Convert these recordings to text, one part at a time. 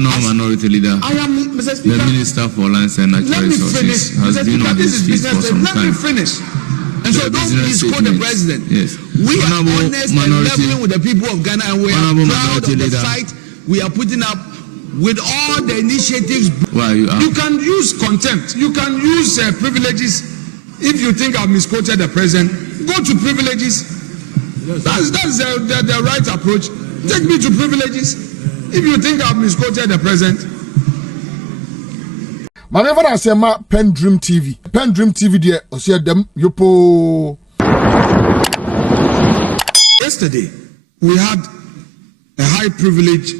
Minority Leader, I am, Mr. Speaker, the Minister for Lands and Natural Resources has been on this feed for some time. Let me finish. And so don't misquote the president. Yes. We are honest and leveling with the people of Ghana, and we are proud of the fight we are putting up with all the initiatives. You can use contempt. You can use privileges. If you think I've misquoted the president, go to privileges. That's the right approach. Take me to privileges. If you think I've misquoted the president. Whenever I say my PENDREAM TV there, I see them yopo. Yesterday, we had a high privilege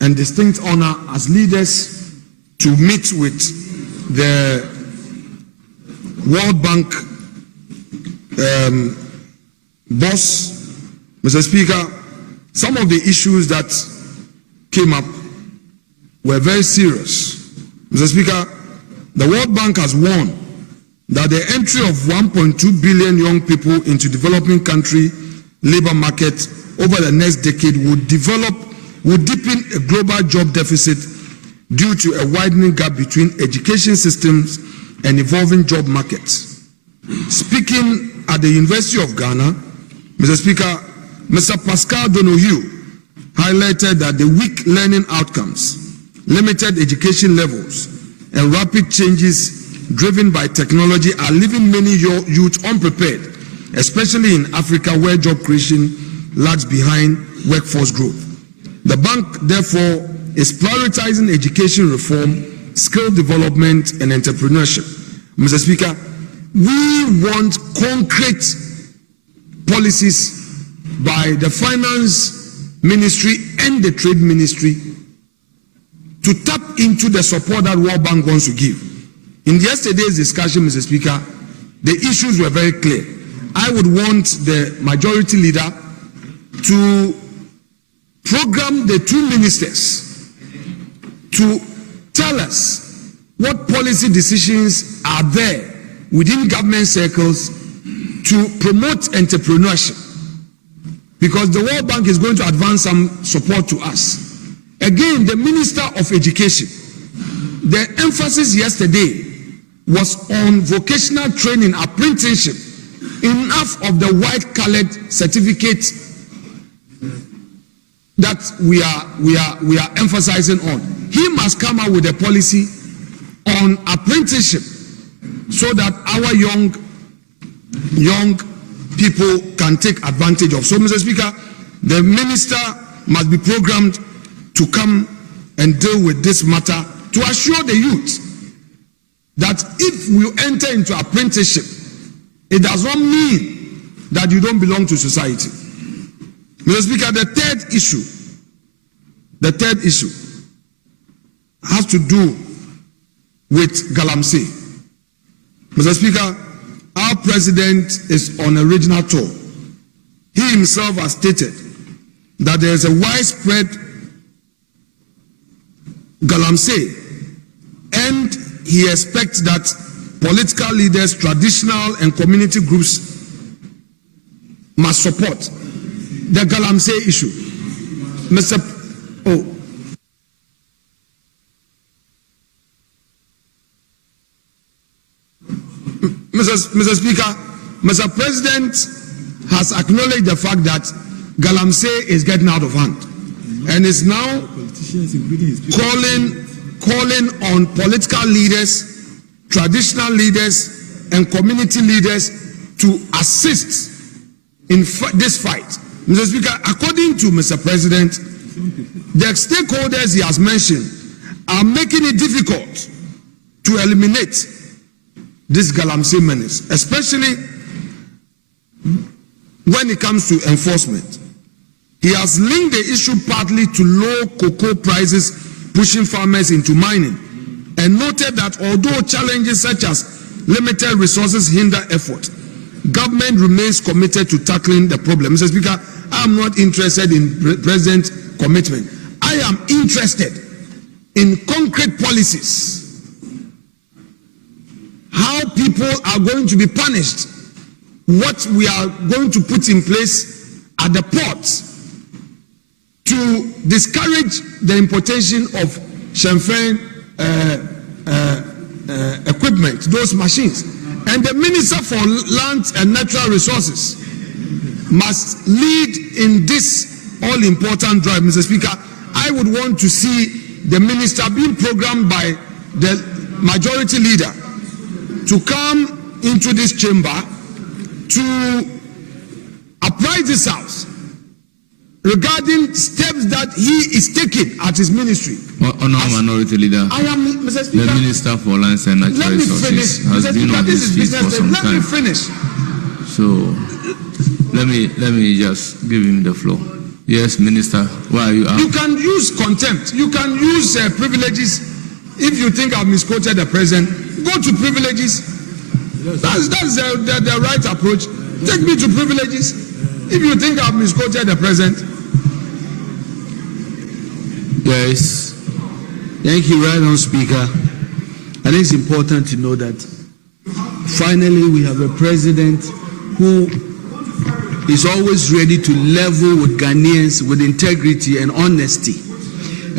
and distinct honor as leaders to meet with the World Bank boss, Mr. Speaker. Some of the issues that came up were very serious. Mr. Speaker, the World Bank has warned that the entry of 1.2 billion young people into developing country labor market over the next decade would deepen a global job deficit due to a widening gap between education systems and evolving job markets. Speaking at the University of Ghana, Mr. Speaker, Mr. Pascal Donohue highlighted that the weak learning outcomes, limited education levels, and rapid changes driven by technology are leaving many youth unprepared, especially in Africa where job creation lags behind workforce growth. The bank, therefore, is prioritizing education reform, skill development, and entrepreneurship. Mr. Speaker, we want concrete policies by the Finance Ministry and the Trade Ministry to tap into the support that World Bank wants to give. In yesterday's discussion, Mr. Speaker, the issues were very clear. I would want the majority leader to program the two ministers to tell us what policy decisions are there within government circles to promote entrepreneurship, because the World Bank is going to advance some support to us. Again, the Minister of Education, the emphasis yesterday was on vocational training, apprenticeship. Enough of the white-colored certificate that we are emphasizing on. He must come out with a policy on apprenticeship so that our young people can take advantage of. So, Mr. Speaker, the minister must be programmed to come and deal with this matter to assure the youth that if we enter into apprenticeship, it does not mean that you don't belong to society. Mr. Speaker, the third issue has to do with Galamsey. Mr. Speaker, our president is on a regional tour. He himself has stated that there is a widespread Galamsey, and he expects that political leaders, traditional and community groups must support the Galamsey issue. Mr. Speaker, Mr. President has acknowledged the fact that Galamsey is getting out of hand and is now calling on political leaders, traditional leaders, and community leaders to assist in this fight. Mr. Speaker, according to Mr. President, the stakeholders he has mentioned are making it difficult to eliminate this Galamsey menace, especially when it comes to enforcement. He has linked the issue partly to low cocoa prices pushing farmers into mining, and noted that although challenges such as limited resources hinder effort, government remains committed to tackling the problem. Mr. Speaker, I am not interested in President's commitment. I am interested in concrete policies. How people are going to be punished, what we are going to put in place at the ports to discourage the importation of Shenfen equipment, those machines. And the Minister for Land and Natural Resources must lead in this all-important drive. Mr. Speaker, I would want to see the minister being programmed by the majority leader to come into this chamber to apprise this House regarding steps that he is taking at his ministry. Honourable Minority Leader, I am, Mr. Speaker, the Minister for Lands and Natural Resources has been on this feed for some Let me time. finish. So let me just give him the floor. Yes, Minister, why are you out? You can use contempt. You can use privileges. If you think I've misquoted the president, go to privileges. That's the right approach. Take me to privileges. If you think I've misquoted the president. Yes. Thank you, right on, Speaker. I think it's important to know that finally we have a president who is always ready to level with Ghanaians with integrity and honesty.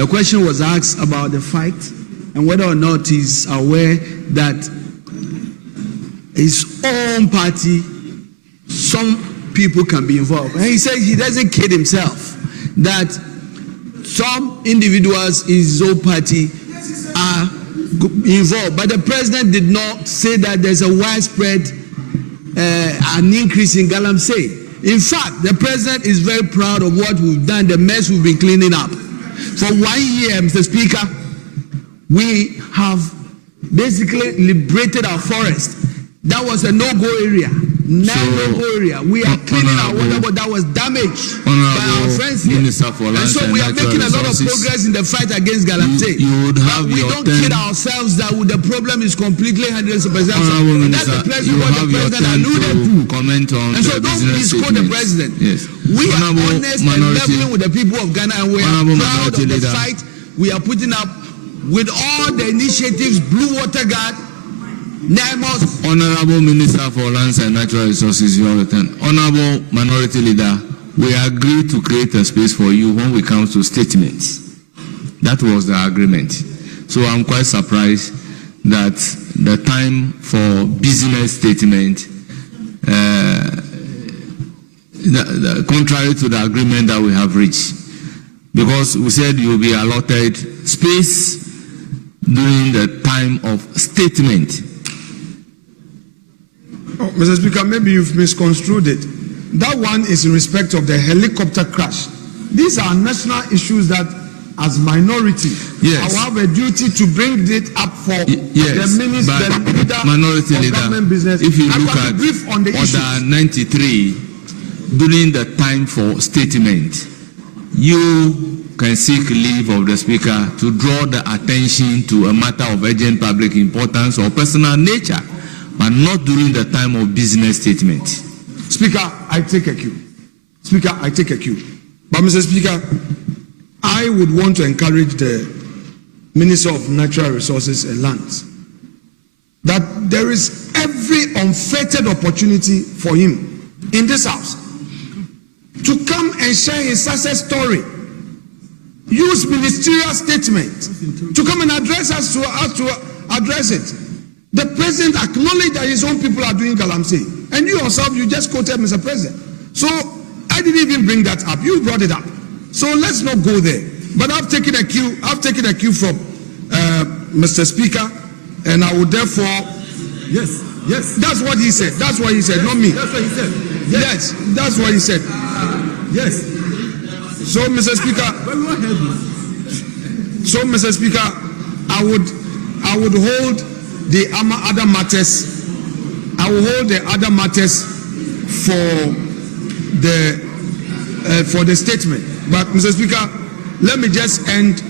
A question was asked about the fight and whether or not he's aware that his own party, some people can be involved. And he said he doesn't kid himself that some individuals in his own party are involved. But the president did not say that there's a widespread an increase in galamsey. In fact, the president is very proud of what we've done, the mess we've been cleaning up. For 1 year, Mr. Speaker, we have basically liberated our forest. That was a no-go area. No-go area. We are cleaning our water, but that was damaged by our friends here. And so we are making a lot of progress in the fight against galamsey. But we don't kid ourselves that the problem is completely 100%. That's the president, what the president alluded to. Comment on and so don't misquote the president. Yes. We are honest and leveling with the people of Ghana, and we are proud of the fight we are putting up with all the initiatives, Blue Water Guard, NIMOS. Honourable Minister for Lands and Natural Resources, you are returned. Honourable Minority Leader, we agreed to create a space for you when we come to statements. That was the agreement. So I'm quite surprised that the time for business statement, contrary to the agreement that we have reached, because we said you will be allotted space during the time of statement. Oh, Mr. Speaker, maybe you've misconstrued it. That one is in respect of the helicopter crash. These are national issues that, as minority, yes, I have a duty to bring it up for the minister, the leader Minority of Leader, government business. if you I look can at brief on the Order issues. 93, during the time for statement, you can seek leave of the Speaker to draw the attention to a matter of urgent public importance or personal nature, but not during the time of business statement. Speaker, I take a cue. Speaker, I take a cue. But Mr. Speaker, I would want to encourage the Minister of Natural Resources and Lands that there is every unfettered opportunity for him in this House to come and share his success story. Use ministerial statement to come and address us to address it. The president acknowledged that his own people are doing galamsey, and you yourself, you just quoted Mr. President. So I didn't even bring that up. You brought it up. So let's not go there. But I've taken a cue. I've taken a cue from Mr. Speaker, and I would therefore. Yes. That's what he said. That's what he said, not me. That's what he said. Yes, that's what he said. Yes. So, Mr. Speaker. So, Mr. Speaker, I would hold the other matters. I will hold the other matters for the statement. But, Mr. Speaker, let me just end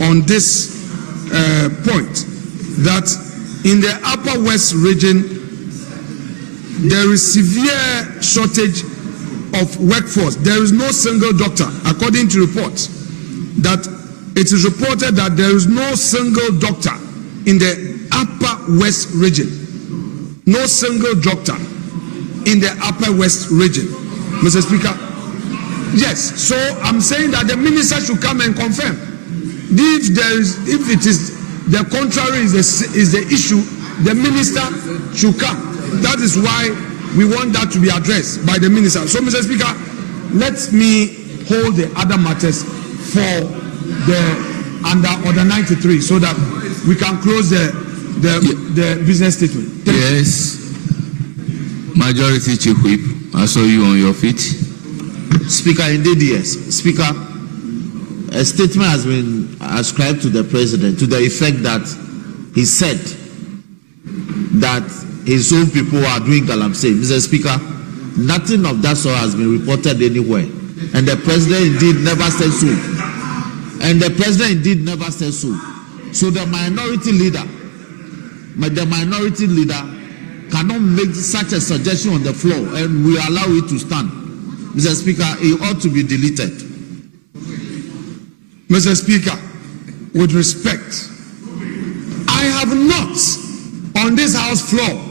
on this point that in the Upper West region, there is severe shortage of workforce. There is no single doctor, according to reports, that it is reported that there is no single doctor in the Upper West region. No single doctor in the Upper West region. Mr. Speaker, yes, so I'm saying that the minister should come and confirm if it is the contrary is the issue, the minister should come. That is why we want that to be addressed by the minister. So, Mr. Speaker, let me hold the other matters for the under order 93 so that we can close the business statement. Yes. Majority Chief Whip, I saw you on your feet. Speaker, indeed, yes. Speaker, a statement has been ascribed to the president to the effect that he said that his own people are doing galamsey. Mr. Speaker, nothing of that sort has been reported anywhere. And the president indeed never said so. So the minority leader cannot make such a suggestion on the floor and we allow it to stand. Mr. Speaker, it ought to be deleted. Mr. Speaker, with respect, I have not on this House floor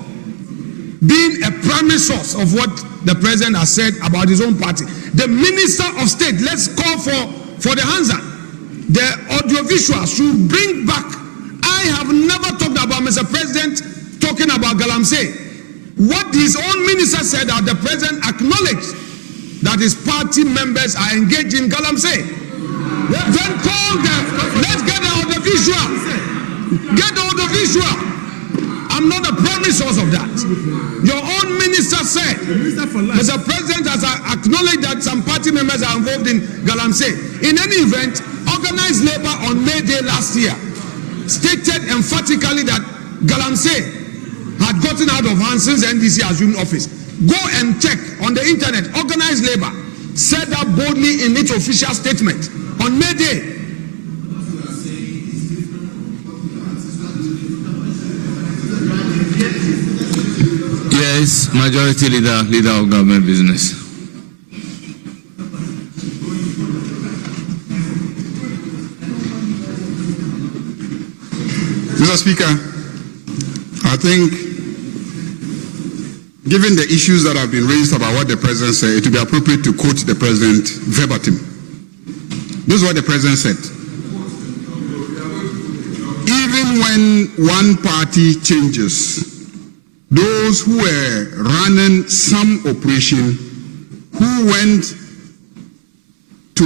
been a primary source of what the president has said about his own party. The Minister of State, let's call for the Hansa. The audiovisual should bring back. I have never talked about Mr. President talking about galamsey. What his own minister said that the president acknowledged that his party members are engaged in galamsey. Yeah. Then let's get the audiovisual. Get the audiovisual. I'm not the primary source of that. Your own minister said, Mr. President has acknowledged that some party members are involved in galamsey. In any event, organized labor on May Day last year stated emphatically that galamsey had gotten out of hand since NDC assumed office. Go and check on the internet. Organized labor said that boldly in its official statement on May Day. Yes, Majority Leader of Government Business. Mr. Speaker, I think, given the issues that have been raised about what the president said, it would be appropriate to quote the president verbatim. This is what the president said. Even when one party changes, those who were running some operation, who went to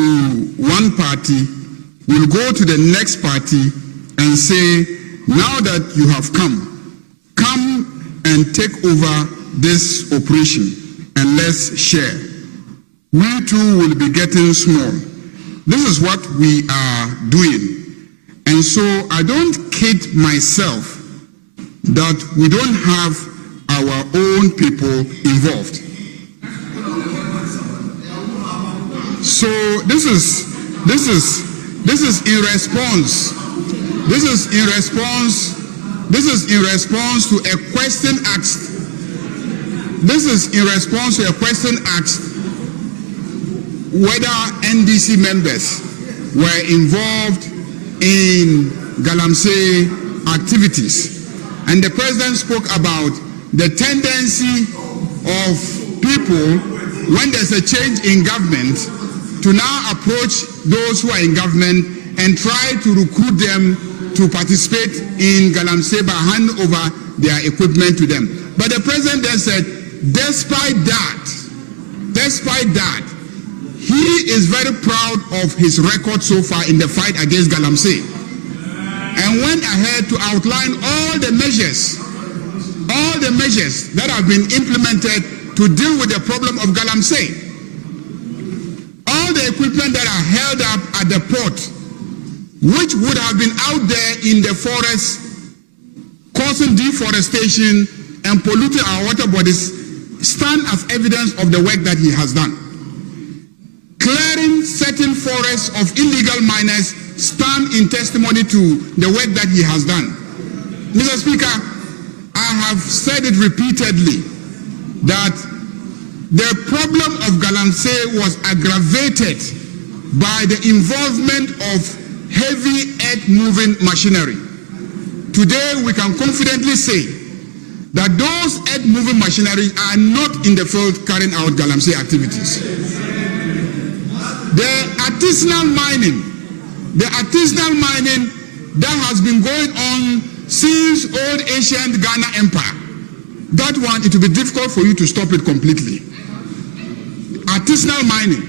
one party, will go to the next party and say, now that you have come and take over this operation and let's share. We too will be getting small. This is what we are doing. And so I don't kid myself that we don't have our own people involved. So this is in response. This is in response to a question asked. This is in response to a question asked whether NDC members were involved in galamsey activities. And the president spoke about the tendency of people, when there's a change in government, to now approach those who are in government and try to recruit them to participate in galamsey by hand over their equipment to them. But the president then said, despite that, he is very proud of his record so far in the fight against galamsey, and went ahead to outline all the measures that have been implemented to deal with the problem of galamsey. All the equipment that are held up at the port, which would have been out there in the forest, causing deforestation and polluting our water bodies, stand as evidence of the work that he has done. Clearing certain forests of illegal miners stand in testimony to the work that he has done. Mr. Speaker, I have said it repeatedly that the problem of galamsey was aggravated by the involvement of heavy earth-moving machinery. Today, we can confidently say that those earth-moving machinery are not in the field carrying out galamsey activities. The artisanal mining the artisanal mining that has been going on since old ancient Ghana Empire, that one, it will be difficult for you to stop it completely. Artisanal mining,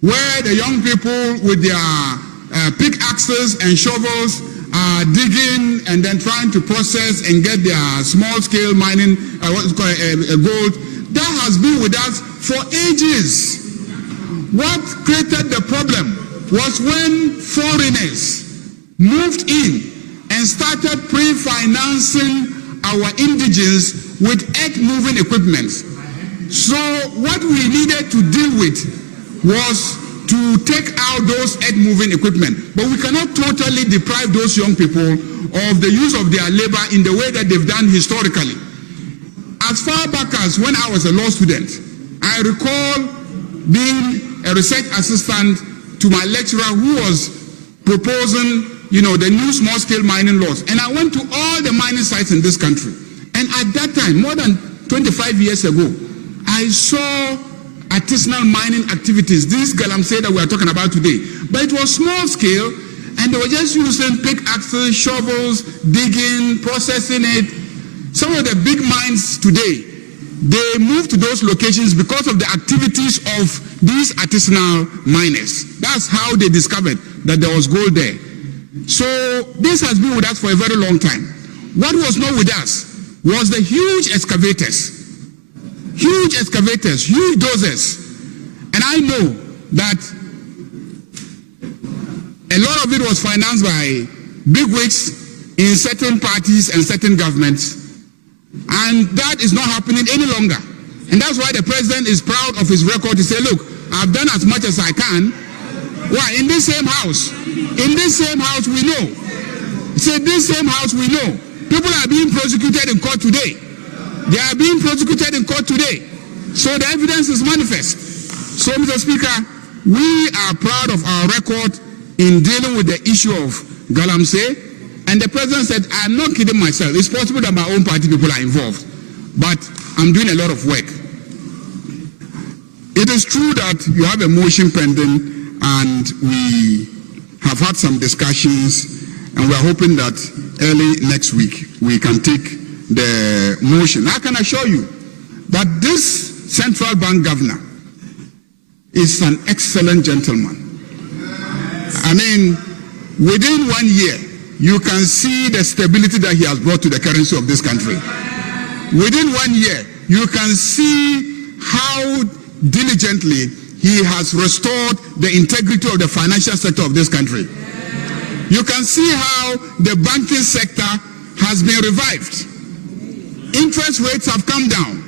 where the young people with their pickaxes and shovels are digging and then trying to process and get their small-scale mining, gold, that has been with us for ages. What created the problem was when foreigners moved in and started pre-financing our indigenes with earth-moving equipment. So what we needed to deal with was to take out those earth-moving equipment. But we cannot totally deprive those young people of the use of their labor in the way that they've done historically. As far back as when I was a law student, I recall being a research assistant to my lecturer who was proposing, the new small-scale mining laws. And I went to all the mining sites in this country. And at that time, more than 25 years ago, I saw artisanal mining activities, this galamsey that we are talking about today. But it was small-scale, and they were just using pickaxes, shovels, digging, processing it. Some of the big mines today, they moved to those locations because of the activities of these artisanal miners. That's how they discovered that there was gold there. So this has been with us for a very long time. What was not with us was the huge excavators, huge dozers. And I know that a lot of it was financed by bigwigs in certain parties and certain governments. And that is not happening any longer. And that's why the president is proud of his record to say, look, I've done as much as I can. Why? In this same house we know. Say this same house we know. People are being prosecuted in court today. They are being prosecuted in court today. So the evidence is manifest. So, Mr. Speaker, we are proud of our record in dealing with the issue of galamsey. And the president said, I'm not kidding myself. It's possible that my own party people are involved. But I'm doing a lot of work. It is true that you have a motion pending, and we have had some discussions, and we are hoping that early next week we can take the motion. I can assure you that this central bank governor is an excellent gentleman. I mean, within 1 year, you can see the stability that he has brought to the currency of this country. Within 1 year, you can see how diligently he has restored the integrity of the financial sector of this country. You can see how the banking sector has been revived. Interest rates have come down.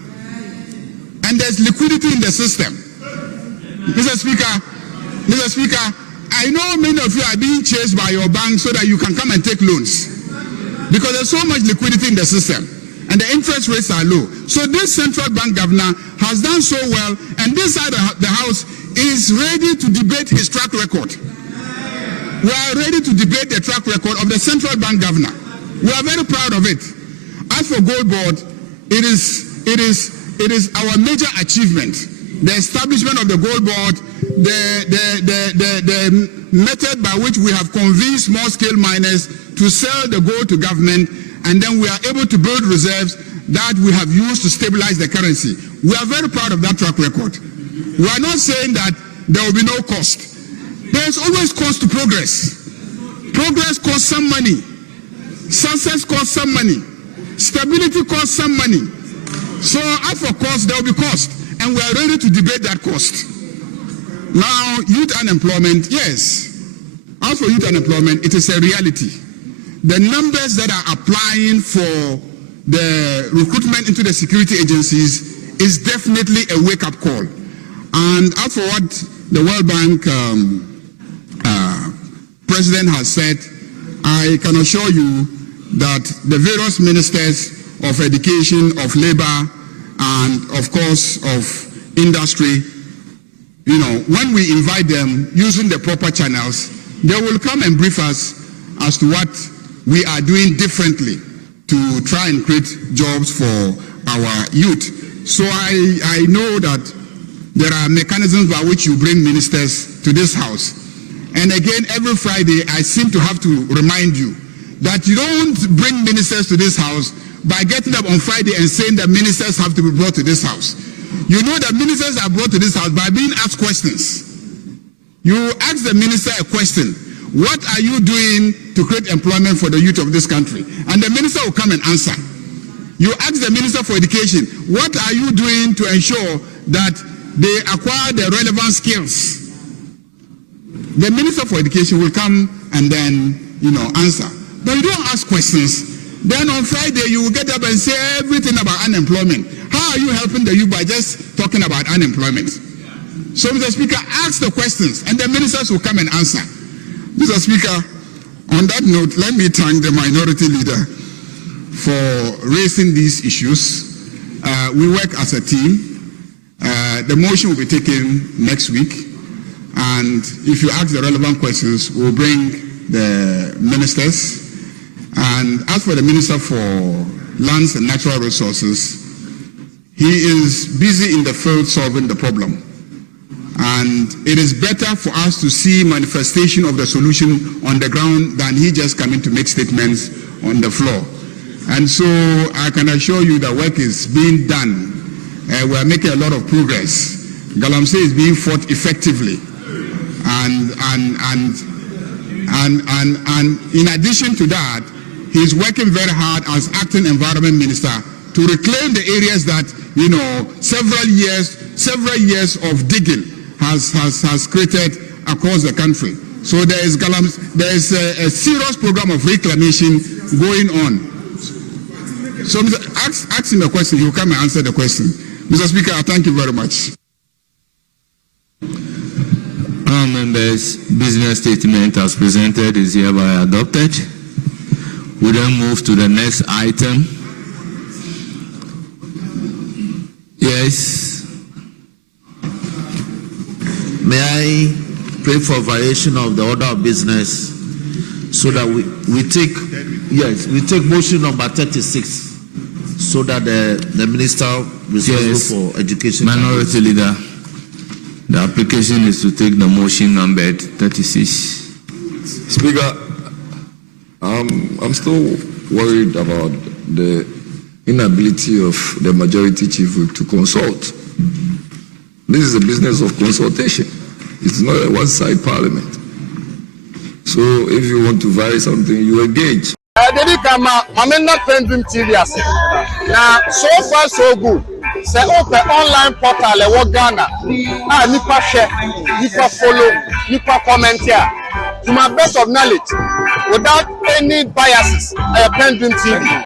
And there's liquidity in the system. Mr. Speaker, I know many of you are being chased by your bank so that you can come and take loans. Because there's so much liquidity in the system. And the interest rates are low. So this central bank governor has done so well, and this side of the house is ready to debate his track record. We are ready to debate the track record of the central bank governor. We are very proud of it. As for Gold Board, it is our major achievement. The establishment of the Gold Board, the method by which we have convinced small-scale miners to sell the gold to government, and then we are able to build reserves that we have used to stabilize the currency. We are very proud of that track record. We are not saying that there will be no cost. There is always cost to progress. Progress costs some money. Success costs some money. Stability costs some money. So as for cost, there will be cost. And we are ready to debate that cost. Now, youth unemployment, yes. As for youth unemployment, it is a reality. The numbers that are applying for the recruitment into the security agencies is definitely a wake-up call. And as for what the World Bank president has said, I can assure you that the various ministers of education, of labor, and of course of industry, when we invite them using the proper channels, they will come and brief us as to what we are doing differently to try and create jobs for our youth. So I know that there are mechanisms by which you bring ministers to this house. And again, every Friday, I seem to have to remind you that you don't bring ministers to this house by getting up on Friday and saying that ministers have to be brought to this house. You know that ministers are brought to this house by being asked questions. You ask the minister a question. What are you doing to create employment for the youth of this country? And the minister will come and answer. You ask the minister for education, what are you doing to ensure that they acquire the relevant skills? The minister for education will come and then, answer. But you don't ask questions. Then on Friday, you will get up and say everything about unemployment. How are you helping the youth by just talking about unemployment? So, Mr. Speaker, ask the questions, and the ministers will come and answer. Mr. Speaker, on that note, let me thank the minority leader for raising these issues. We work as a team. The motion will be taken next week. And if you ask the relevant questions, we'll bring the ministers. And as for the Minister for Lands and Natural Resources, he is busy in the field solving the problem. And it is better for us to see manifestation of the solution on the ground than he just coming to make statements on the floor. And so I can assure you that work is being done. We are making a lot of progress. Galamsey is being fought effectively. And in addition to that, he's working very hard as acting environment minister to reclaim the areas that, several years of digging has created across the country. So there is a serious program of reclamation going on. So ask him a question, he'll come and answer the question. Mr. Speaker, I thank you very much. Members, business statement as presented is hereby adopted. We then move to the next item. Yes. May I pray for variation of the order of business so that we take motion number 36 so that the minister responsible for education. Minority leader, the application is to take the motion numbered 36. Speaker, I'm still worried about the inability of the majority chief whip to consult. This is a business of consultation. It's not a one-side parliament. So if you want to vary something, you engage. I'm not PENDREAM TV. Now, so far so good. Say open online portal e Ghana. Nipa share, nipa follow, nipa comment here. To my best of knowledge, without any biases, PENDREAM TV.